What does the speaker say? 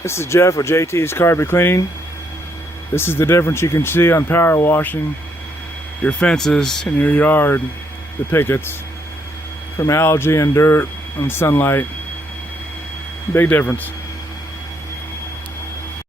This is Jeff with JT's Carpet Cleaning. This is the difference you can see on power washing your fences in your yard, the pickets, from algae and dirt and sunlight. Big difference.